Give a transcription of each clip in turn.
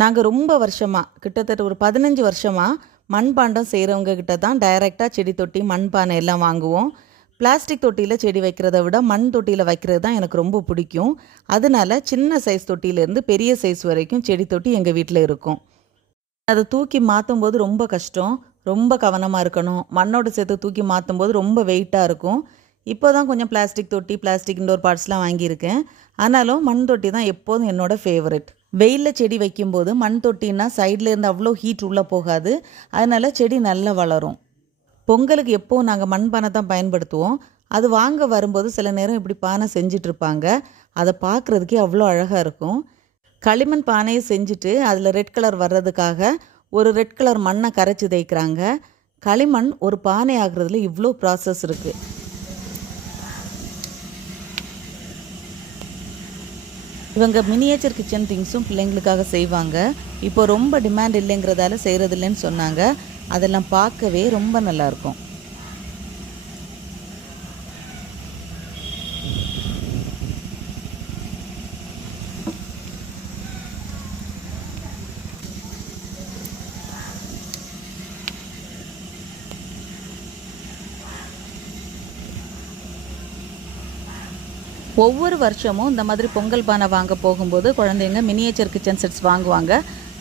நாங்கள் ரொம்ப வருஷமாக கிட்டத்தட்ட ஒரு பதினஞ்சு வருஷமாக மண்பாண்டம் செய்கிறவங்க கிட்ட தான் டைரெக்டாக செடி தொட்டி மண்பானை எல்லாம் வாங்குவோம். பிளாஸ்டிக் தொட்டியில் செடி வைக்கிறத விட மண் தொட்டியில் வைக்கிறது தான் எனக்கு ரொம்ப பிடிக்கும். அதனால சின்ன சைஸ் தொட்டியிலேருந்து பெரிய சைஸ் வரைக்கும் செடி தொட்டி எங்கள் வீட்டில் இருக்கும். அதை தூக்கி மாற்றும் போது ரொம்ப கஷ்டம். ரொம்ப கவனமாக இருக்கணும். மண்ணோட சேர்த்து தூக்கி மாற்றும் போது ரொம்ப வெயிட்டாக இருக்கும். இப்போ தான் கொஞ்சம் பிளாஸ்டிக் தொட்டி பிளாஸ்டிக் இண்டோர் பார்ட்ஸ்லாம் வாங்கியிருக்கேன். ஆனாலும் மண் தொட்டி தான் எப்போதும் என்னோட ஃபேவரட் வெயிலில் செடி வைக்கும்போது மண் தொட்டின்னா சைடில் இருந்து அவ்வளோ ஹீட் உள்ளே போகாது. அதனால செடி நல்லா வளரும். பொங்கலுக்கு எப்போவும் நாங்கள் மண்பானை தான் பயன்படுத்துவோம். அது வாங்க வரும்போது சில நேரம் இப்படி பானை செஞ்சிட்ருப்பாங்க அதை பார்க்குறதுக்கே அவ்வளோ அழகாக இருக்கும். களிமண் பானையை செஞ்சுட்டு அதில் ரெட் கலர் வர்றதுக்காக ஒரு ரெட் கலர் மண்ணை கரைச்சி தேய்க்கிறாங்க. களிமண் ஒரு பானை ஆகுறதுல இவ்வளோ ப்ராசஸ் இருக்குது இவங்க மினியேச்சர் கிச்சன் திங்ஸும் பிள்ளைங்களுக்காக செய்வாங்க. இப்போ ரொம்ப டிமாண்ட் இல்லைங்கிறதால செய்கிறதில்லைன்னு சொன்னாங்க. அதெல்லாம் பார்க்கவே ரொம்ப நல்லாயிருக்கும் ஒவ்வொரு வருஷமும் இந்த மாதிரி பொங்கல் பானை வாங்க போகும்போது குழந்தைங்க மினியேச்சர் கிச்சன் செட்ஸ் வாங்குவாங்க.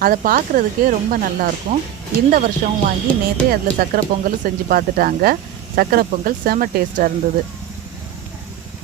அதை பார்க்குறதுக்கே ரொம்ப நல்லாயிருக்கும் இந்த வருஷமும் வாங்கி நேற்றே அதில் சக்கரை பொங்கலும் செஞ்சு பார்த்துட்டாங்க. சக்கரை பொங்கல் செம டேஸ்ட்டாக இருந்தது.